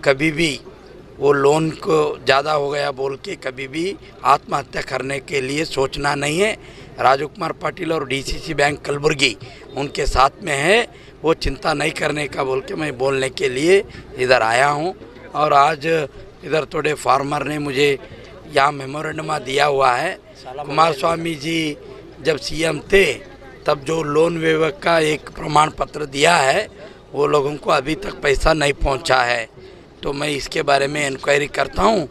कभी भी वो लोन को ज़्यादा हो गया बोल के कभी भी आत्महत्या करने के लिए सोचना नहीं है। राजू कुमार पाटिल और डीसीसी बैंक कलबुर्गी उनके साथ में है, वो चिंता नहीं करने का बोल के मैं बोलने के लिए इधर आया हूँ। और आज इधर थोड़े फार्मर ने मुझे यहाँ मेमोरेंडम दिया हुआ है। कुमार स्वामी जी जब सीएम थे तब जो लोन वेवर का एक प्रमाण पत्र दिया है वो लोगों को अभी तक पैसा नहीं पहुंचा है। तो मैं इसके बारे में इंक्वायरी करता हूं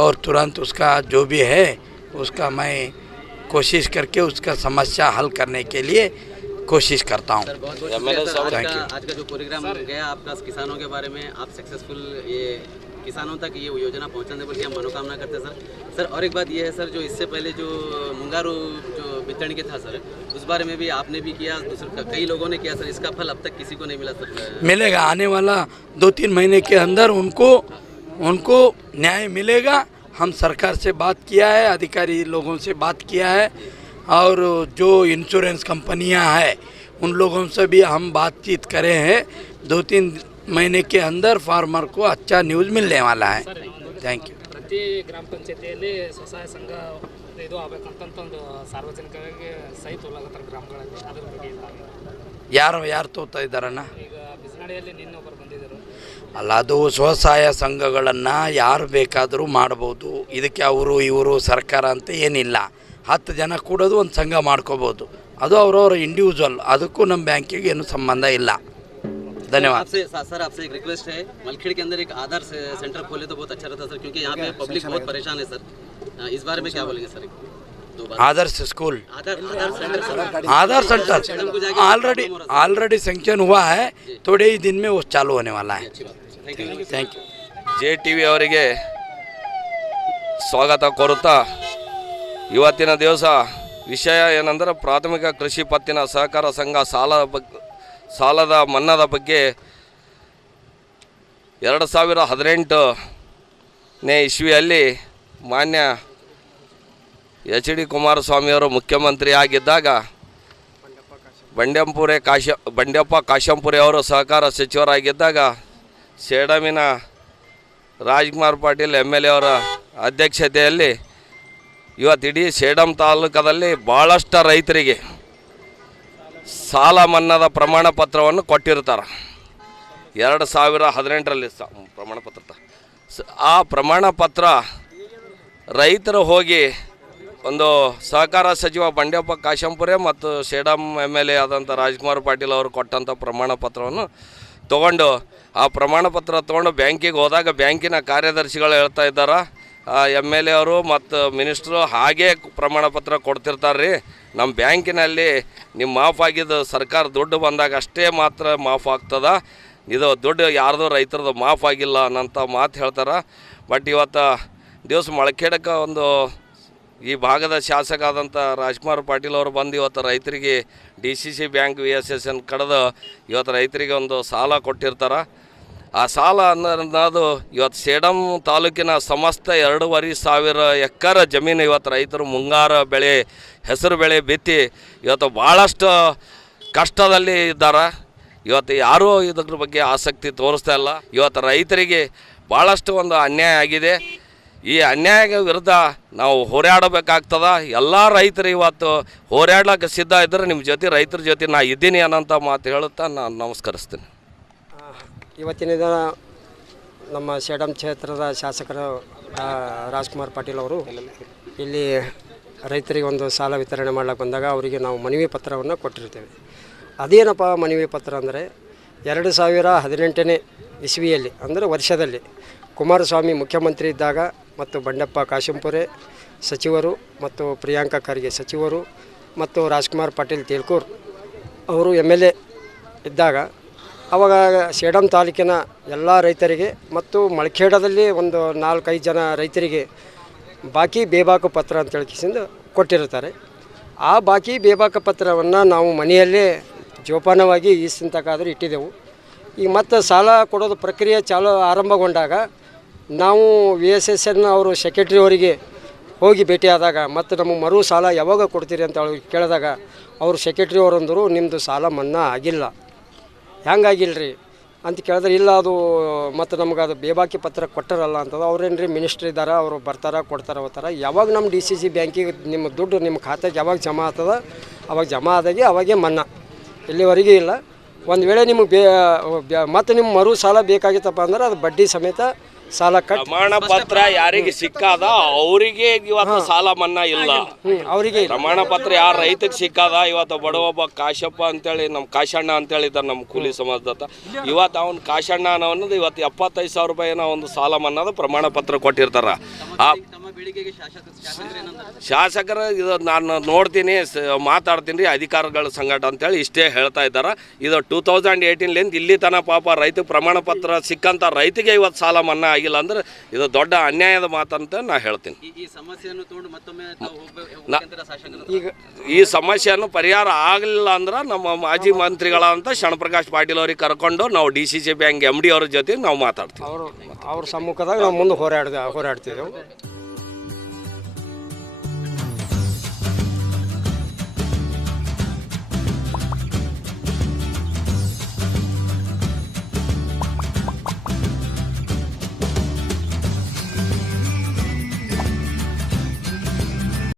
और तुरंत उसका जो भी है उसका मैं कोशिश करके उसका समस्या हल करने के लिए कोशिश करता हूं। आज का जो प्रोग्राम गया आपका किसानों के बारे में, आप सक्सेसफुल ये किसानों तक ये योजना पहुंचाने के लिए हम मनोकामना करते हैं सर। और एक बात ये है सर, जो इससे पहले जो मुंगारू जो वितरण के था सर, उस बारे में भी आपने भी किया, दूसरे कई लोगों ने किया सर, इसका फल अब तक किसी को नहीं मिला सर। मिलेगा, आने वाला 2-3 महीने के अंदर उनको न्याय मिलेगा। हम सरकार से बात किया है, अधिकारी लोगों से बात किया है और जो इंश्योरेंस कंपनियां हैं उन लोगों से भी हम बातचीत करे हैं। 2-3 महीने के अंदर फार्मर को अच्छा न्यूज़ मिलने वाला है। Thank you. ಪ್ರತಿ ಗ್ರಾಮ ಪಂಚಾಯತಿಯಲ್ಲಿ ಸ್ವಸಹಾಯ ಸಂಘ ಇದು ಆಗಬೇಕಂತ ಒಂದು ಸಾರ್ವಜನಿಕರಿಗೆ ಸಹಿ ತೋಲಾಗತ್ತಾರೆ ಗ್ರಾಮಗಳಲ್ಲಿ, ಅದ್ರ ಬಗ್ಗೆ ಯಾರು ತೋತಾ ಇದ್ದಾರಣ್ಣ? ಈಗ ಬಿಸಿನಡಿಯಲ್ಲಿ ನಿನ್ನೆ ಒಬ್ಬರು ಬಂದಿದ್ದರು. ಅಲ್ಲ, ಅದು ಸ್ವಸಹಾಯ ಸಂಘಗಳನ್ನು ಯಾರು ಬೇಕಾದರೂ ಮಾಡ್ಬೋದು. ಇದಕ್ಕೆ ಅವರು ಇವರು ಸರ್ಕಾರ ಅಂತ ಏನಿಲ್ಲ. 10 ಜನ ಕೂಡೋದು ಒಂದು ಸಂಘ ಮಾಡ್ಕೋಬೋದು, ಅದು ಅವರವರ ಇಂಡಿವಿಜುವಲ್, ಅದಕ್ಕೂ ನಮ್ಮ ಬ್ಯಾಂಕಿಗೆ ಏನು ಸಂಬಂಧ ಇಲ್ಲ. धन्यवाद। सर आपसे एक रिक्वेस्ट है, मलखेड़ के अंदर एक आधार सेंटर खोले तो बहुत अच्छा रहता सर, क्योंकि यहाँ पे पब्लिक बहुत परेशान है सर। इस बारे में क्या बोलेंगे सर? आदर्श स्कूल आधार सेंटर ऑलरेडी सैंक्शन हुआ है, थोड़े ही दिन में वो चालू होने वाला है। Thank you. JTV ಅವರಿಗೆ ಸ್ವಾಗತ ಕೋರುತ್ತಾ, ಇವತ್ತಿನ ದಿವಸ ವಿಷಯ ಏನಂದರೆ ಪ್ರಾಥಮಿಕ ಕೃಷಿ ಪತ್ತಿನ ಸಹಕಾರ ಸಂಘ ಸಾಲದ ಮನ್ನಾದ ಬಗ್ಗೆ 2018ನೇ ಇಸ್ವಿಯಲ್ಲಿ ಮಾನ್ಯ HD ಕುಮಾರಸ್ವಾಮಿಯವರು ಮುಖ್ಯಮಂತ್ರಿ ಆಗಿದ್ದಾಗ ಬಂಡೆಪ್ಪ ಕಾಶಂಪುರಿ ಅವರು ಸಹಕಾರ ಸಚಿವರಾಗಿದ್ದಾಗ ಸೇಡಮಿನ ರಾಜ್ಕುಮಾರ್ ಪಾಟೀಲ್ MLA ಅವರ ಅಧ್ಯಕ್ಷತೆಯಲ್ಲಿ ಇವತ್ತು ಇಡೀ ಸೇಡಂ ತಾಲೂಕದಲ್ಲಿ ಭಾಳಷ್ಟು ರೈತರಿಗೆ ಸಾಲ ಮನ್ನಾದ ಪ್ರಮಾಣ ಪತ್ರವನ್ನು ಕೊಟ್ಟಿರ್ತಾರೆ. 2018ರಲ್ಲಿ ಪ್ರಮಾಣ ಪತ್ರ ಆ ಪ್ರಮಾಣ ಪತ್ರ ರೈತರು ಹೋಗಿ ಒಂದು ಸಹಕಾರ ಸಚಿವ ಬಂಡೆಪ್ಪ ಕಾಶಂಪುರೆ ಮತ್ತು ಸೇಡಂ MLA ಆದಂಥ ರಾಜ್ಕುಮಾರ್ ಪಾಟೀಲ್ ಅವರು ಕೊಟ್ಟಂಥ ಪ್ರಮಾಣ ಪತ್ರವನ್ನು ತೊಗೊಂಡು ಆ ಪ್ರಮಾಣ ಪತ್ರ ತೊಗೊಂಡು ಬ್ಯಾಂಕಿಗೆ ಹೋದಾಗ ಬ್ಯಾಂಕಿನ ಕಾರ್ಯದರ್ಶಿಗಳು ಹೇಳ್ತಾ ಇದ್ದಾರೆ, MLA ಅವರು ಮತ್ತು ಮಿನಿಸ್ಟ್ರು ಹಾಗೇ ಪ್ರಮಾಣ ಪತ್ರ ಕೊಡ್ತಿರ್ತಾರೆ ರೀ, ನಮ್ಮ ಬ್ಯಾಂಕಿನಲ್ಲಿ ನಿಮ್ಮ ಮಾಫ್ ಆಗಿದ್ದು ಸರ್ಕಾರ ದುಡ್ಡು ಬಂದಾಗ ಅಷ್ಟೇ ಮಾತ್ರ ಮಾಫ್ ಆಗ್ತದೆ, ಇದು ದುಡ್ಡು ಯಾರ್ದು ರೈತರದು ಮಾಫ್ ಆಗಿಲ್ಲ ಅನ್ನೋಂಥ ಮಾತು ಹೇಳ್ತಾರೆ. ಬಟ್ ಇವತ್ತು ದಿವಸ ಮಳಖೇಡಕ್ಕೆ ಒಂದು ಈ ಭಾಗದ ಶಾಸಕ ಆದಂಥ ರಾಜ್ಕುಮಾರ್ ಪಾಟೀಲ್ ಅವರು ಬಂದು ಇವತ್ತು ರೈತರಿಗೆ DCC ಬ್ಯಾಂಕ್ VSSN ಕಳೆದು ಇವತ್ತು ರೈತರಿಗೆ ಒಂದು ಸಾಲ ಕೊಟ್ಟಿರ್ತಾರೆ. ಆ ಸಾಲ ಅನ್ನೋದು ಇವತ್ತು ಸೇಡಂ ತಾಲೂಕಿನ ಸಮಸ್ತ 2,500 ಎಕರೆ ಜಮೀನು ಇವತ್ತು ರೈತರು ಮುಂಗಾರು ಬೆಳೆ ಹೆಸರು ಬೆಳೆ ಬಿತ್ತಿ ಇವತ್ತು ಭಾಳಷ್ಟು ಕಷ್ಟದಲ್ಲಿ ಇದ್ದಾರೆ. ಇವತ್ತು ಯಾರೂ ಇದ್ರ ಬಗ್ಗೆ ಆಸಕ್ತಿ ತೋರಿಸ್ತಾ ಇಲ್ಲ. ಇವತ್ತು ರೈತರಿಗೆ ಭಾಳಷ್ಟು ಒಂದು ಅನ್ಯಾಯ ಆಗಿದೆ. ಈ ಅನ್ಯಾಯದ ವಿರುದ್ಧ ನಾವು ಹೋರಾಡಬೇಕಾಗ್ತದ. ಎಲ್ಲ ರೈತರು ಇವತ್ತು ಹೋರಾಡ್ಲಿಕ್ಕೆ ಸಿದ್ಧ ಇದ್ದರೆ ನಿಮ್ಮ ಜೊತೆ ರೈತರ ಜೊತೆ ನಾ ಇದ್ದೀನಿ ಅನ್ನೋಂಥ ಮಾತು ಹೇಳುತ್ತಾ ನಾನು ನಮಸ್ಕರಿಸ್ತೀನಿ. ಇವತ್ತಿನ ದಿನ ನಮ್ಮ ಸೇಡಂ ಕ್ಷೇತ್ರದ ಶಾಸಕರು ರಾಜ್ಕುಮಾರ್ ಪಾಟೀಲ್ ಅವರು ಇಲ್ಲಿ ರೈತರಿಗೆ ಒಂದು ಸಾಲ ವಿತರಣೆ ಮಾಡ್ಲಿಕ್ಕೆ ಬಂದಾಗ ಅವರಿಗೆ ನಾವು ಮನವಿ ಪತ್ರವನ್ನು ಕೊಟ್ಟಿರ್ತೇವೆ. ಅದೇನಪ್ಪ ಮನವಿ ಪತ್ರ ಅಂದರೆ 2018ನೇ ಇಸ್ವಿಯಲ್ಲಿ ಅಂದರೆ ವರ್ಷದಲ್ಲಿ ಕುಮಾರಸ್ವಾಮಿ ಮುಖ್ಯಮಂತ್ರಿ ಇದ್ದಾಗ ಮತ್ತು ಬಂಡೆಪ್ಪ ಕಾಶೆಂಪುರೆ ಸಚಿವರು ಮತ್ತು ಪ್ರಿಯಾಂಕಾ ಖರ್ಗೆ ಸಚಿವರು ಮತ್ತು ರಾಜ್ಕುಮಾರ್ ಪಾಟೀಲ್ ತೇಲ್ಕೂರ್ ಅವರು MLA ಇದ್ದಾಗ ಆವಾಗ ಸೇಡಂ ತಾಲೂಕಿನ ಎಲ್ಲ ರೈತರಿಗೆ ಮತ್ತು ಮಳಖೇಡದಲ್ಲಿ ಒಂದು 4-5 ಜನ ರೈತರಿಗೆ ಬಾಕಿ ಬೇಬಾಕು ಪತ್ರ ಅಂತೇಳಿ ಕಿಸಿಂದ ಕೊಟ್ಟಿರ್ತಾರೆ. ಆ ಬಾಕಿ ಬೇಬಾಕು ಪತ್ರವನ್ನು ನಾವು ಮನೆಯಲ್ಲೇ ಜೋಪಾನವಾಗಿ ಈಸಿಂತಕ್ಕಾದರೂ ಇಟ್ಟಿದ್ದೆವು. ಈಗ ಮತ್ತೆ ಸಾಲ ಕೊಡೋದು ಪ್ರಕ್ರಿಯೆ ಆರಂಭಗೊಂಡಾಗ ನಾವು VSSN ಅವರು ಸೆಕ್ರೆಟ್ರಿ ಅವರಿಗೆ ಹೋಗಿ ಭೇಟಿಯಾದಾಗ ಮತ್ತು ನಮಗೆ ಮರು ಸಾಲ ಯಾವಾಗ ಕೊಡ್ತೀರಿ ಅಂತ ಅವ್ರಿಗೆ ಕೇಳಿದಾಗ ಅವರು ಸೆಕ್ರೆಟ್ರಿ ಅವರಂದರು ನಿಮ್ಮದು ಸಾಲ ಮನ್ನಾ ಆಗಿಲ್ಲ. ಹೆಂಗಾಗಿಲ್ಲ ರೀ ಅಂತ ಕೇಳಿದ್ರೆ ಇಲ್ಲ ಅದು ಮತ್ತು ನಮ್ಗೆ ಅದು ಬೇಬಾಕಿ ಪತ್ರ ಕೊಟ್ಟರಲ್ಲ ಅಂತಂದು ಅವ್ರೇನು ರೀ ಮಿನಿಸ್ಟ್ರ್ ಇದ್ದಾರೆ ಅವರು ಬರ್ತಾರೆ ಕೊಡ್ತಾರೆ ಹೋಗ್ತಾರೆ. ಯಾವಾಗ ನಮ್ಮ DCC ಬ್ಯಾಂಕಿಗೆ ನಿಮ್ಮ ದುಡ್ಡು ನಿಮ್ಮ ಖಾತೆಗೆ ಯಾವಾಗ ಜಮಾ ಆಗ್ತದೆ ಅವಾಗ ಜಮಾ ಆದಾಗೆ ಅವಾಗೇ ಮನ್ನಾ, ಇಲ್ಲಿವರೆಗೆ ಇಲ್ಲ. ಒಂದು ವೇಳೆ ನಿಮಗೆ ಮತ್ತು ನಿಮ್ಮ ಮರು ಸಾಲ ಬೇಕಾಗಿತ್ತಪ್ಪ ಅಂದ್ರೆ ಅದು ಬಡ್ಡಿ ಸಮೇತ ಸಾಲ ಕಟ್ಟಿ ಪ್ರಮಾಣ ಪತ್ರ ಯಾರಿಗೆ ಸಿಕ್ಕಾದ ಅವರಿಗೆ ಇವತ್ತು ಸಾಲ ಮನ್ನಾ ಇಲ್ಲ. ಅವರಿಗೆ ಪ್ರಮಾಣ ಪತ್ರ ಯಾರು ರೈತರಿಗೆ ಸಿಕ್ಕಾದ ಇವತ್ತು ಬಡವೊಬ್ಬ ಕಾಶಪ್ಪ ಅಂತೇಳಿ ನಮ್ಮ ಕಾಶಣ್ಣ ಅಂತೇಳಿ ಇದ್ದಾರೆ ನಮ್ಮ ಕೂಲಿ ಸಮಾಜದತ್ತ. ಇವತ್ತು ಅವ್ನು ಕಾಶಣ್ಣ ಅನ್ನೋದು ಇವತ್ತು 75,000 ರೂಪಾಯಿನ ಒಂದು ಸಾಲ ಮನ್ನಾದ ಪ್ರಮಾಣ ಪತ್ರ ಕೊಟ್ಟಿರ್ತಾರೆ. ಆ ಶಾಸಕರು ಇದು ನಾನು ನೋಡ್ತೀನಿ ಮಾತಾಡ್ತೀನಿ ರೀ ಅಧಿಕಾರಿಗಳ ಸಂಘಟ ಅಂತೇಳಿ ಇಷ್ಟೇ ಹೇಳ್ತಾ ಇದ್ದಾರೆ. ಇದು 2018ಲಿಂದ ಇಲ್ಲಿ ತನಕ ಪಾಪ ರೈತ ಪ್ರಮಾಣ ಪತ್ರ ಸಿಕ್ಕಂಥ ರೈತಿಗೆ ಇವತ್ತು ಸಾಲ ಮನ್ನಾ ಆಗಿಲ್ಲ ಅಂದ್ರೆ ಇದು ದೊಡ್ಡ ಅನ್ಯಾಯದ ಮಾತಂತ ನಾ ಹೇಳ್ತೀನಿ. ಈಗ ಈ ಸಮಸ್ಯೆಯನ್ನು ಪರಿಹಾರ ಆಗಲಿಲ್ಲ ಅಂದ್ರೆ ನಮ್ಮ ಮಾಜಿ ಮಂತ್ರಿಗಳಂತ ಶರಣಪ್ರಕಾಶ್ ಪಾಟೀಲ್ ಅವ್ರಿಗೆ ಕರ್ಕೊಂಡು ನಾವು DCC ಬ್ಯಾಂಕ್ MD ಅವ್ರ ಜೊತೆ ನಾವು ಮಾತಾಡ್ತೀವಿ. ಅವ್ರ ಸಮ್ಮುಖದಾಗ ನಾವು ಮುಂದೆ ಹೋರಾಡ್ತಿದ್ದೆವು.